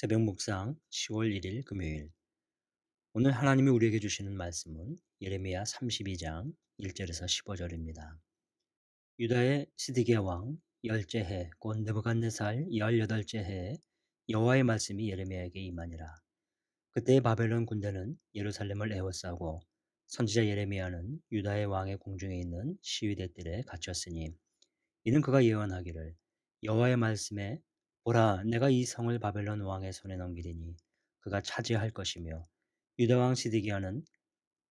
새벽 묵상 10월 1일 금요일. 오늘 하나님이 우리에게 주시는 말씀은 예레미야 32장 1절에서 15절입니다. 유다의 시드기야 왕 열째 해 곧 느부갓네살 18째 해에 여호와의 말씀이 예레미야에게 임하니라. 그때 바벨론 군대는 예루살렘을 에워싸고 선지자 예레미야는 유다의 왕의 공중에 있는 시위대들에 갇혔으니, 이는 그가 예언하기를 여호와의 말씀에 보라, 내가 이 성을 바벨론 왕의 손에 넘기리니 그가 차지할 것이며 유다 왕 시드기야는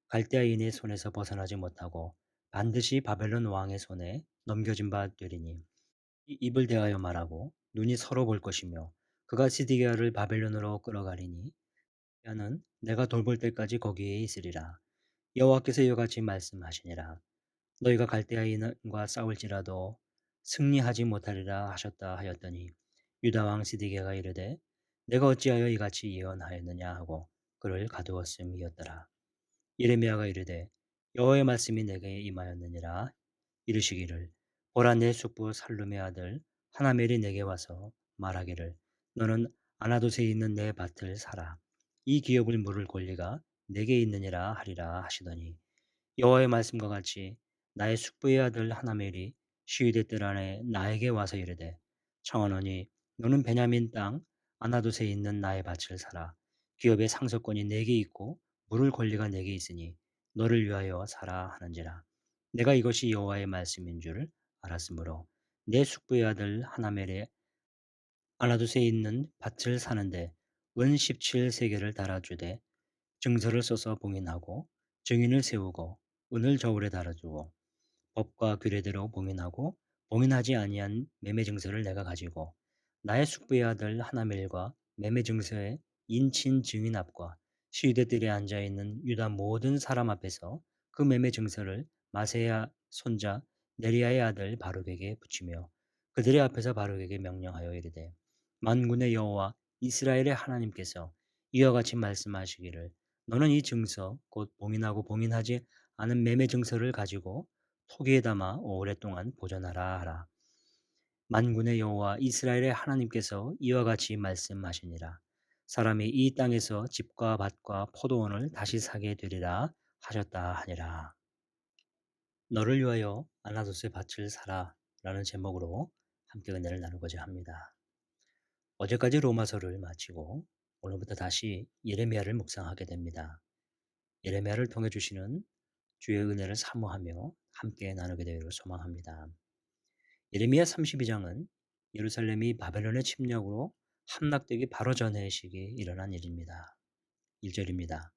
갈대아인의 손에서 벗어나지 못하고 반드시 바벨론 왕의 손에 넘겨진 바 되리니, 이 입을 대하여 말하고 눈이 서로 볼 것이며 그가 시드기야를 바벨론으로 끌어가리니 야는 내가 돌볼 때까지 거기에 있으리라. 여호와께서 이와 같이 말씀하시니라. 너희가 갈대아인과 싸울지라도 승리하지 못하리라 하셨다 하였더니, 유다 왕 시드기야가 이르되 내가 어찌하여 이같이 예언하였느냐 하고 그를 가두었음이었더라. 예레미야가 이르되 여호와의 말씀이 내게 임하였느니라. 이르시기를 보라, 내 숙부 살룸의 아들 하나멜이 내게 와서 말하기를 너는 아나돗에 있는 내 밭을 사라. 이 기업을 물을 권리가 내게 있느니라 하리라 하시더니, 여호와의 말씀과 같이 나의 숙부의 아들 하나멜이 시위대 뜰 안에 나에게 와서 이르되 청하노니 너는 베냐민 땅 아나돗에 있는 나의 밭을 사라. 기업의 상속권이 내게 있고 물을 권리가 내게 있으니 너를 위하여 사라 하는지라. 내가 이것이 여호와의 말씀인 줄 알았으므로 내 숙부의 아들 하나멜의 아나돗에 있는 밭을 사는데 은 17세겔을 달아주되 증서를 써서 봉인하고 증인을 세우고 은을 저울에 달아주고 법과 규례대로 봉인하고 봉인하지 아니한 매매 증서를 내가 가지고 나의 숙부의 아들 하나멜과 매매 증서의 인친 증인 앞과 시위대들에 앉아 있는 유다 모든 사람 앞에서 그 매매 증서를 마세야 손자 네리야의 아들 바룩에게 붙이며 그들의 앞에서 바룩에게 명령하여 이르되 만군의 여호와 이스라엘의 하나님께서 이와 같이 말씀하시기를 너는 이 증서 곧 봉인하고 봉인하지 않은 매매 증서를 가지고 토기에 담아 오랫동안 보존하라 하라. 만군의 여호와 이스라엘의 하나님께서 이와 같이 말씀하시니라. 사람이 이 땅에서 집과 밭과 포도원을 다시 사게 되리라 하셨다 하니라. 너를 위하여 아나돗의 밭을 사라 라는 제목으로 함께 은혜를 나누고자 합니다. 어제까지 로마서를 마치고 오늘부터 다시 예레미야를 묵상하게 됩니다. 예레미야를 통해 주시는 주의 은혜를 사모하며 함께 나누게 되기를 소망합니다. 예레미야 32장은 예루살렘이 바벨론의 침략으로 함락되기 바로 전의 시기에 일어난 일입니다. 1절입니다.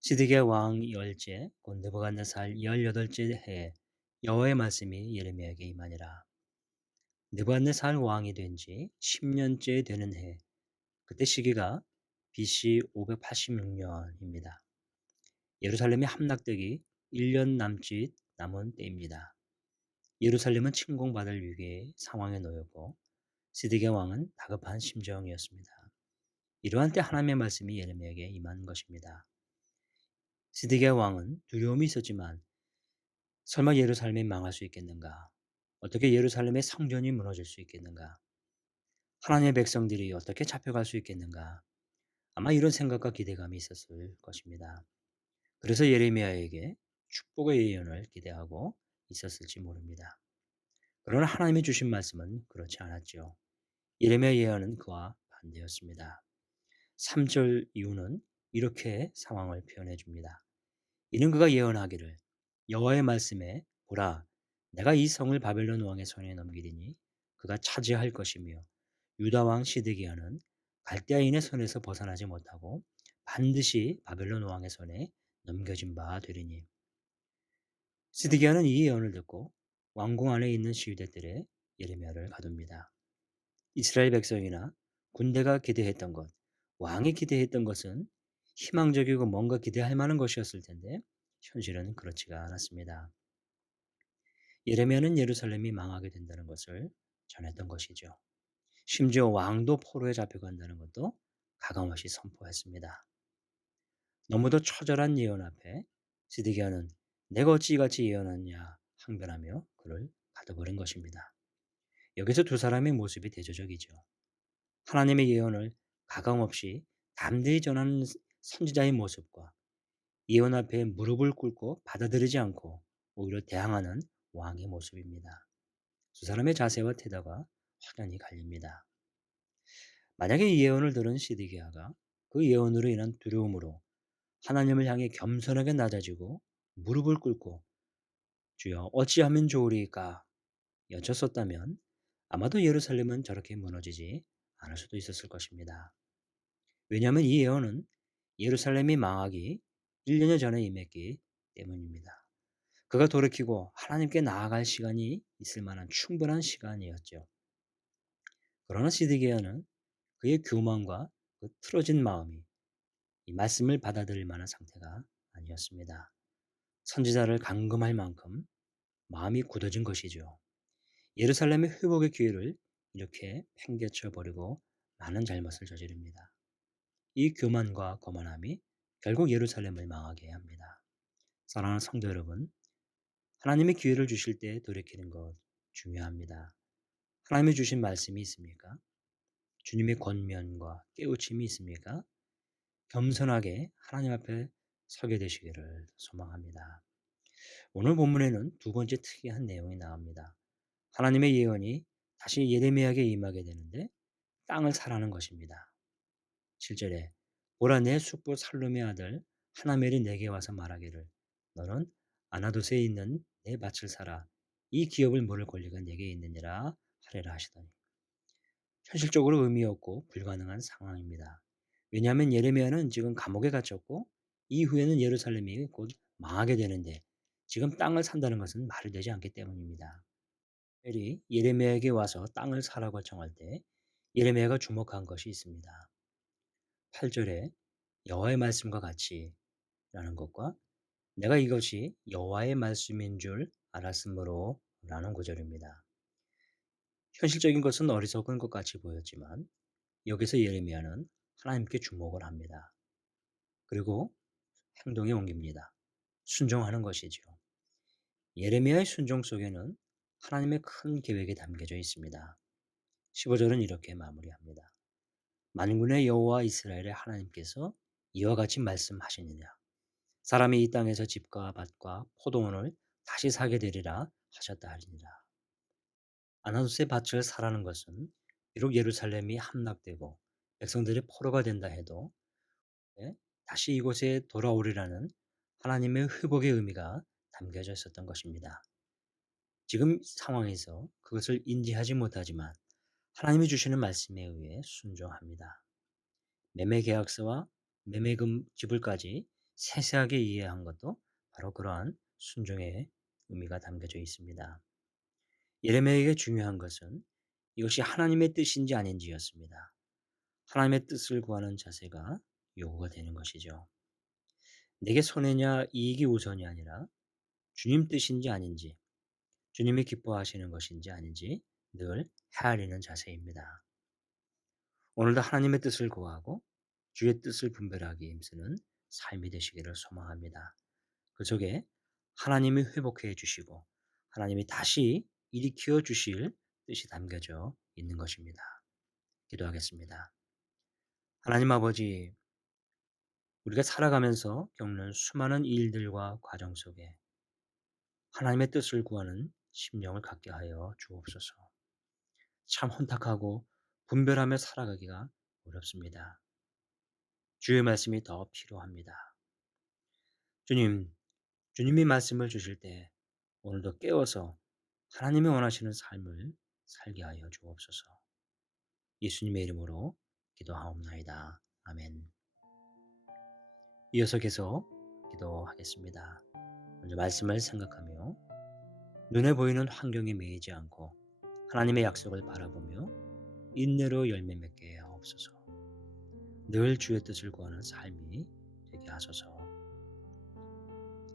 시드기야 왕 열째 곧 느부갓네살 18째 해에 여호와의 말씀이 예레미야에게 임하니라. 느부갓네살 왕이 된 지 10년째 되는 해, 그때 시기가 BC 586년입니다. 예루살렘이 함락되기 1년 남짓 남은 때입니다. 예루살렘은 침공받을 위기의 상황에 놓였고 시드기야 왕은 다급한 심정이었습니다. 이러한 때 하나님의 말씀이 예레미야에게 임한 것입니다. 시드기야 왕은 두려움이 있었지만 설마 예루살렘이 망할 수 있겠는가? 어떻게 예루살렘의 성전이 무너질 수 있겠는가? 하나님의 백성들이 어떻게 잡혀갈 수 있겠는가? 아마 이런 생각과 기대감이 있었을 것입니다. 그래서 예레미야에게 축복의 예언을 기대하고 있었을지 모릅니다. 그러나 하나님이 주신 말씀은 그렇지 않았죠. 예레미야 예언은 그와 반대였습니다. 3절 이후는 이렇게 상황을 표현해 줍니다. 이는 그가 예언하기를 여호와의 말씀에 보라, 내가 이 성을 바벨론 왕의 손에 넘기리니 그가 차지할 것이며 유다 왕 시드기야는 갈대아인의 손에서 벗어나지 못하고 반드시 바벨론 왕의 손에 넘겨진 바 되리니. 시드기야는 이 예언을 듣고 왕궁 안에 있는 시위대들의 예레미야를 가둡니다. 이스라엘 백성이나 군대가 기대했던 것, 왕이 기대했던 것은 희망적이고 뭔가 기대할 만한 것이었을 텐데 현실은 그렇지가 않았습니다. 예레미야는 예루살렘이 망하게 된다는 것을 전했던 것이죠. 심지어 왕도 포로에 잡혀간다는 것도 가감없이 선포했습니다. 너무도 처절한 예언 앞에 시드기야는 내가 어찌 이같이 예언하냐 항변하며 그를 가둬버린 것입니다. 여기서 두 사람의 모습이 대조적이죠. 하나님의 예언을 가감없이 담대히 전하는 선지자의 모습과 예언 앞에 무릎을 꿇고 받아들이지 않고 오히려 대항하는 왕의 모습입니다. 두 사람의 자세와 태도가 확연히 갈립니다. 만약에 이 예언을 들은 시드기야가 그 예언으로 인한 두려움으로 하나님을 향해 겸손하게 낮아지고 무릎을 꿇고 주여 어찌하면 좋으리까 여쭸었다면 아마도 예루살렘은 저렇게 무너지지 않을 수도 있었을 것입니다. 왜냐하면 이 예언은 예루살렘이 망하기 1년여 전에 임했기 때문입니다. 그가 돌이키고 하나님께 나아갈 시간이 있을 만한 충분한 시간이었죠. 그러나 시드기야는 그의 교만과 그 틀어진 마음이 이 말씀을 받아들일 만한 상태가 아니었습니다. 선지자를 감금할 만큼 마음이 굳어진 것이죠. 예루살렘의 회복의 기회를 이렇게 팽개쳐 버리고 많은 잘못을 저지릅니다. 이 교만과 거만함이 결국 예루살렘을 망하게 합니다. 사랑하는 성도 여러분, 하나님의 기회를 주실 때 돌이키는 것 중요합니다. 하나님이 주신 말씀이 있습니까? 주님의 권면과 깨우침이 있습니까? 겸손하게 하나님 앞에 서게 되시기를 소망합니다. 오늘 본문에는 두 번째 특이한 내용이 나옵니다. 하나님의 예언이 다시 예레미야에게 임하게 되는데 땅을 사라는 것입니다. 7절에 보라 내 숙부 살룸의 아들 하나멜이 내게 와서 말하기를 너는 아나돗에 있는 내 밭을 사라 이 기업을 물을 권리가 내게 있느니라 하리라 하시더니 현실적으로 의미 없고 불가능한 상황입니다. 왜냐하면 예레미야는 지금 감옥에 갇혔고 이후에는 예루살렘이 곧 망하게 되는데 지금 땅을 산다는 것은 말이 되지 않기 때문입니다. 헬이 예레미야에게 와서 땅을 사라고 청할 때 예레미야가 주목한 것이 있습니다. 8절에 여호와의 말씀과 같이 라는 것과 내가 이것이 여호와의 말씀인 줄 알았으므로 라는 구절입니다. 현실적인 것은 어리석은 것 같이 보였지만 여기서 예레미야는 하나님께 주목을 합니다. 그리고 행동에 옮깁니다. 순종하는 것이죠. 예레미야의 순종 속에는 하나님의 큰 계획이 담겨져 있습니다. 15절은 이렇게 마무리합니다. 만군의 여호와 이스라엘의 하나님께서 이와 같이 말씀하시느냐 사람이 이 땅에서 집과 밭과 포도원을 다시 사게 되리라 하셨다 하리니라. 아나돗의 밭을 사라는 것은 비록 예루살렘이 함락되고 백성들이 포로가 된다 해도 다시 이곳에 돌아오리라는 하나님의 회복의 의미가 담겨져 있었던 것입니다. 지금 상황에서 그것을 인지하지 못하지만 하나님이 주시는 말씀에 의해 순종합니다. 매매 계약서와 매매금 지불까지 세세하게 이해한 것도 바로 그러한 순종의 의미가 담겨져 있습니다. 예레미야에게 중요한 것은 이것이 하나님의 뜻인지 아닌지였습니다. 하나님의 뜻을 구하는 자세가 요구가 되는 것이죠. 내게 손해냐 이익이 우선이 아니라 주님 뜻인지 아닌지, 주님이 기뻐하시는 것인지 아닌지 늘 헤아리는 자세입니다. 오늘도 하나님의 뜻을 구하고 주의 뜻을 분별하기 힘쓰는 삶이 되시기를 소망합니다. 그 속에 하나님이 회복해 주시고 하나님이 다시 일으켜 주실 뜻이 담겨져 있는 것입니다. 기도하겠습니다. 하나님 아버지, 우리가 살아가면서 겪는 수많은 일들과 과정 속에 하나님의 뜻을 구하는 심령을 갖게 하여 주옵소서. 참 혼탁하고 분별하며 살아가기가 어렵습니다. 주의 말씀이 더 필요합니다. 주님, 주님이 말씀을 주실 때 오늘도 깨워서 하나님이 원하시는 삶을 살게 하여 주옵소서. 예수님의 이름으로 기도하옵나이다. 아멘. 이어서 계속 기도하겠습니다. 먼저 말씀을 생각하며 눈에 보이는 환경에 매이지 않고 하나님의 약속을 바라보며 인내로 열매 맺게 하옵소서. 늘 주의 뜻을 구하는 삶이 되게 하소서.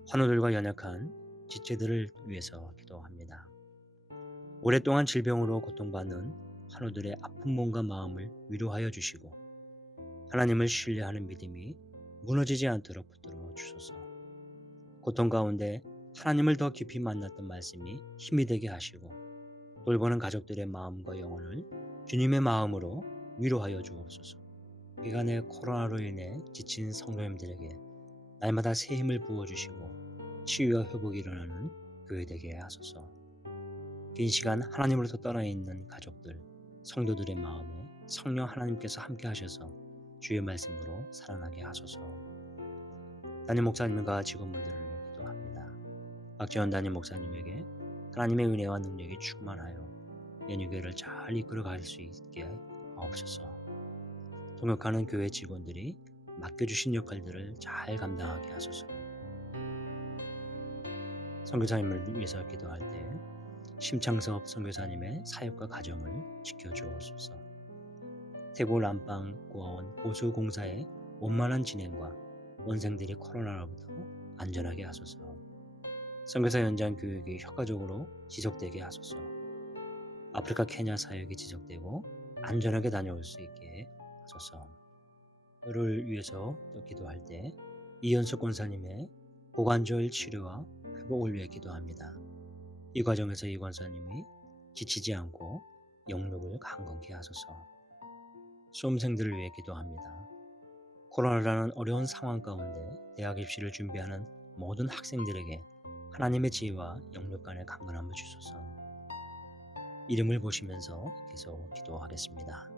환우들과 연약한 지체들을 위해서 기도합니다. 오랫동안 질병으로 고통받는 환우들의 아픈 몸과 마음을 위로하여 주시고 하나님을 신뢰하는 믿음이 무너지지 않도록 붙들어 주소서. 고통 가운데 하나님을 더 깊이 만났던 말씀이 힘이 되게 하시고 돌보는 가족들의 마음과 영혼을 주님의 마음으로 위로하여 주옵소서. 기간의 코로나로 인해 지친 성도님들에게 날마다 새 힘을 부어주시고 치유와 회복이 일어나는 교회 되게 하소서. 긴 시간 하나님으로부터 떠나 있는 가족들, 성도들의 마음에 성령 하나님께서 함께 하셔서 주의 말씀으로 살아나게 하소서. 담임 목사님과 직원분들을 위해 기도합니다. 박지원 담임 목사님에게 하나님의 은혜와 능력이 충만하여 연유교회를 잘 이끌어갈 수 있게 하옵소서. 동역하는 교회 직원들이 맡겨주신 역할들을 잘 감당하게 하소서. 선교사님을 위해서 기도할 때 심창섭 선교사님의 사역과 가정을 지켜주옵소서. 태골 안방 고아원 보수공사의 원만한 진행과 원생들이 코로나로부터 안전하게 하소서. 선교사 연장 교육이 효과적으로 지속되게 하소서. 아프리카 케냐 사역이 지속되고 안전하게 다녀올 수 있게 하소서. 를 위해서 또 기도할 때 이현숙 권사님의 고관절 치료와 회복을 위해 기도합니다. 이 과정에서 이 권사님이 지치지 않고 영육을 강건케 하소서. 수험생들을 위해 기도합니다. 코로나라는 어려운 상황 가운데 대학 입시를 준비하는 모든 학생들에게 하나님의 지혜와 영육 간의 강건함을 주소서. 이름을 보시면서 계속 기도하겠습니다.